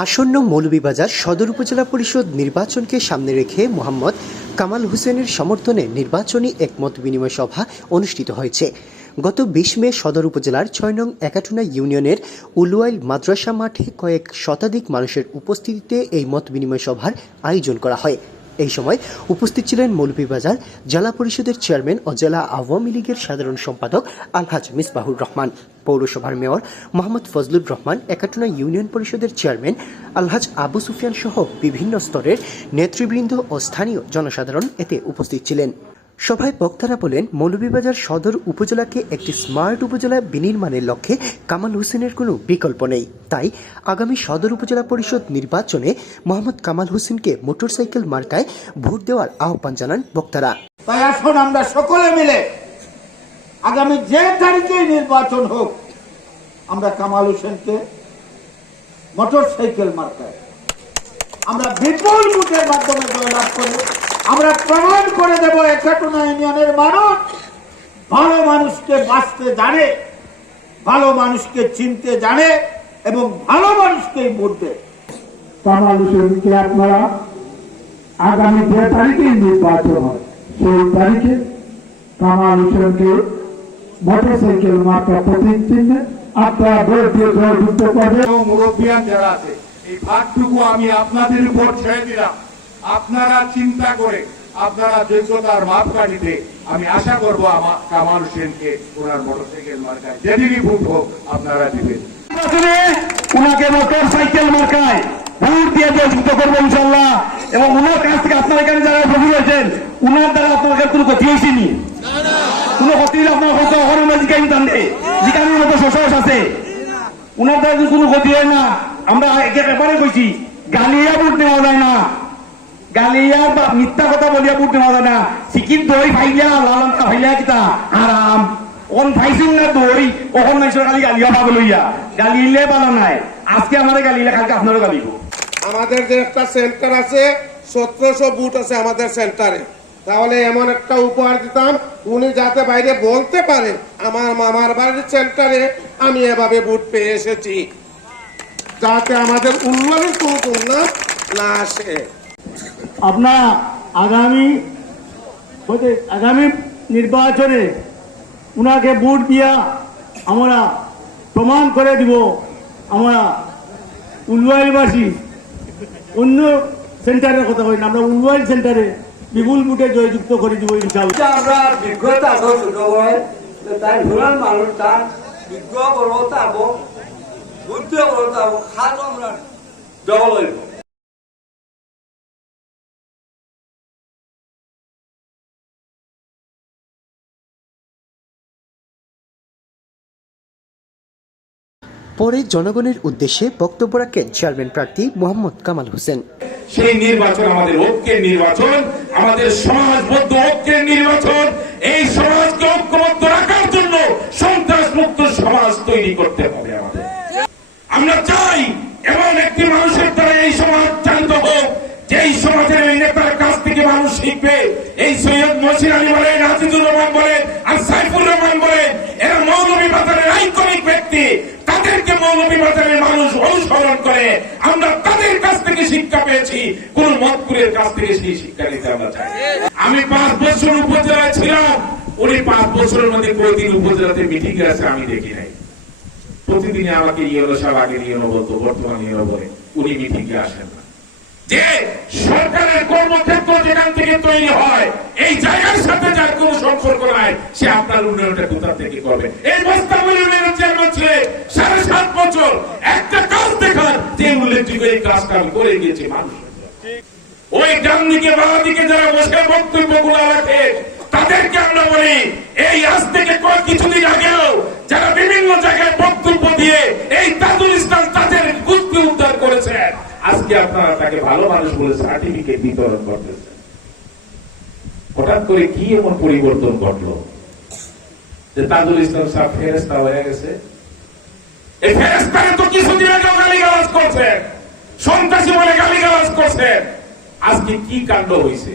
আসন্ন মৌলভীবাজার সদর উপজেলা পরিষদ নির্বাচনকে সামনে রেখে মোহাম্মদ কামাল হোসেনের সমর্থনে নির্বাচনী একমত বিনিময় সভা অনুষ্ঠিত হয়েছে। গত ২০ মে সদর উপজেলার ৬ নং একাটুনা ইউনিয়নের উলুয়াইল মাদ্রাসা মাঠে কয়েক শতাধিক মানুষের উপস্থিতিতে এই মত বিনিময় সভার আয়োজন করা হয়। এই সময় উপস্থিত ছিলেন মৌলভীবাজার জেলা পরিষদের চেয়ারম্যান ও জেলা আওয়ামী লীগের সাধারণ সম্পাদক আলহাজ মিসবাহুর রহমান, পৌরসভার মেয়র মোহাম্মদ ফজলুর রহমান, একাটুনা ইউনিয়ন পরিষদের চেয়ারম্যান আলহাজ আবু সুফিয়ান সহ বিভিন্ন স্তরের নেতৃবৃন্দ ও স্থানীয় জনসাধারণ এতে উপস্থিত ছিলেন। সভায় বক্তারা বলেন, মৌলভীবাজার সদর উপজেলাকে একটি স্মার্ট উপজেলা বিনির্মাণের লক্ষ্যে কামাল হোসেনের কোনো বিকল্প নেই। তাই আগামী সদর উপজেলা পরিষদ নির্বাচনে মোহাম্মদ কামাল হোসেনকে মোটরসাইকেল মার্কায় ভোট দেওয়ার আহ্বান জানান বক্তারা। তাই এখন আমরা সকলে মিলে আগামী যে তারিখে নির্বাচন হোক, আমরা কামাল হোসেনকে মোটরসাইকেল মার্কায় আমরা বিপুল ভোটের মাধ্যমে জয়লাভ করি। আমরা প্রমাণ করে দেব একাটুনা ইউনিয়নের মানুষ ভালো মানুষকে বাঁচতে জানে, ভালো মানুষকে চিনতে জানে এবং ভালো মানুষকেই ভোট দেয়। কামাল হোসেনকে আপনারা আগামী যে তারিখে নির্বাচন হয় সেই তারিখে কামাল হোসেনকে মোটরসাইকেল মার্কা প্রতীক চিহ্নে আপনারা ভোট দিয়ে জয়যুক্ত করবেন। মুরব্বিয়ান যারা আছে, এই ভাগটুকু আমি আপনাদের উপর ছেড়ে দিলাম। আপনারা চিন্তা করে আপনারা যোগ্যতার মাপকাঠিতে আমি আশা করবো আমার কামাল হোসেনকে ওনার মোটরসাইকেল মার্কায় যেদিনই ভোট হোক আপনারা দিবেন। উনাকে মোটরসাইকেল মার্কায় ভোট দিয়ে জয়যুক্ত করবো ইনশাল্লাহ। এবং উনার কাছ থেকে আপনার এখানে যারা উপস্থিত হয়েছেন, উনার দ্বারা আপনাদের কোনো ক্ষতি হয়েছেনি, কোনো ক্ষতি হলে আপনার হয়তো যেখানে মতো সহস আছে, উনার দ্বারা কোনো ক্ষতি হয় না। আমরা একেবারে কইছি, গালিয়া ভোট নেওয়া যায় না, গালিয়া বা মিথ্যা কথা বলিয়া ভোট নেওয়া যায় না। সিকিম দই ফাইলিয়া লালনটা ফাইলিয়া কিতা আরাম ওন ফাইছুন না দই ওখন নাইছর খালি গালিয়া পাবে লইয়া গালিলে পালা নাই। আজকে আমাদের গালিলে কালকে আপনারও গালিব। আমাদের যে একটা সেন্টার আছে ১৭০০ বুথ আছে আমাদের সেন্টারে, তাহলে এমন একটা উপহার দিতাম উনি যাতে বাইরে বলতে পারেন আমার মামার বাড়ির সেন্টারে আমি এভাবে বুথ পেয়ে এসেছি, যাতে আমাদের উন্নয়নের কোনো উন্নয়ন না আসে। আপনারা আগামী নির্বাচনে উনাকে ভোট দিয়া আমরা প্রমাণ করে দিব আমরা উলুয়াইলবাসী। অন্য সেন্টারের কথা বলি না, আমরা উলুয়াইল সেন্টারে বিপুল ভোটে জয়যুক্ত করে দিব ইনশাআল্লাহ। আমরা বিজ্ঞতা ছোট হয় তাই ঘোরার মানুষ তার বিজ্ঞ বড় থাকবো, বুদ্ধি বড় থাকবো, খাদ আমরা জল হইব। পরে জনগণের উদ্দেশ্যে বক্তব্য রাখেন চেয়ারম্যান প্রার্থী মোহাম্মদ কামাল হোসেন। সেই নির্বাচন আমাদের ঐক্যের নির্বাচন, আমাদের সমাজবদ্ধ ঐক্যের নির্বাচন। এই সমাজকে ঐক্যবদ্ধ রাখার জন্য সন্ত্রাস মুক্ত সমাজ তৈরি করতে হবে আমাদের। আমরা চাই এমন একটি মানুষের দ্বারা এই সমাজ চালিত হোক, যেই সমাজের এই নেতার কাছ থেকে মানুষ শিখবে। এই সৈয়দ মহসিন আলী বলেন, আজিজুর রহমান বলেন আর সাইফুর রহমান বলেন, এরা মৌলভীবাজারের আইকনিক ব্যক্তি। তাদেরকে মৌলভীবাজারের মানুষ অনুসরণ করে। আমরা তাদের কাছ থেকে শিক্ষা পেয়েছি, কোন মতপুরের কাছ থেকে সেই শিক্ষা নিতে আমরা চাই। আমি ৫ বছর উপজেলায় ছিলাম, উনি ৫ বছরের মধ্যে কয়েকদিন উপজেলাতে মিটিং আছে আমি দেখি নাই। প্রতিদিন আমাকে ইয়েলো সাহেব আগে ইয়েলো বলতো, বর্তমান ইয়েলো বলে, উনি মিটিং এ আসেন না। যে সরকারের কর্মক্ষেত্র যেখান থেকে তৈরি হয়, এই জায়গার সাথে যার কোন সম্পর্ক নাই, সে আপনার উন্নয়নটা কোথা থেকে করবে? এই মোস্তাফিজুর উন্নয়নের চেয়ারম্যান ছিলেন ৭.৫ বছর, একটা কাজ দেখার যে উল্লেখযোগ্য এই কাজটা আমি করে গিয়েছি মানুষ। ওই ডান দিকে বাঁ দিকে যারা বসে বক্তব্যগুলো রাখে তাদেরকে আমরা বলি, এই আজ থেকে কিছুদিন আগেও যারা বিভিন্ন জায়গায় বক্তব্য দিয়ে এই তাজুল ইসলাম তাদের কুস্তি উদ্ধার করেছেন, আজকে আপনারা তাকে ভালো মানুষ বলে সার্টিফিকেট বিতরণ করতেছেন। হঠাৎ করে কি এমন পরিবর্তন ঘটলো যে তাজুল ইসলাম সাহেব ফেরেশতা হয়ে গেছে? এই ফেরেশতাকে তো কিছুদিন আগে গালিগালাজ করছেন, সন্ত্রাসী বলে গালিগালাজ করছেন। আজকে কি কাণ্ড হয়েছে?